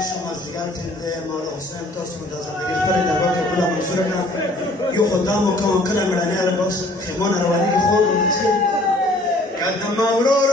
شما از دیگر تنده مال حسین تاس متازداری خود در واقع بلا منصورنا یو خدام و کام کنم رانه را باس خیمان روانی خود و نسید قدم مورور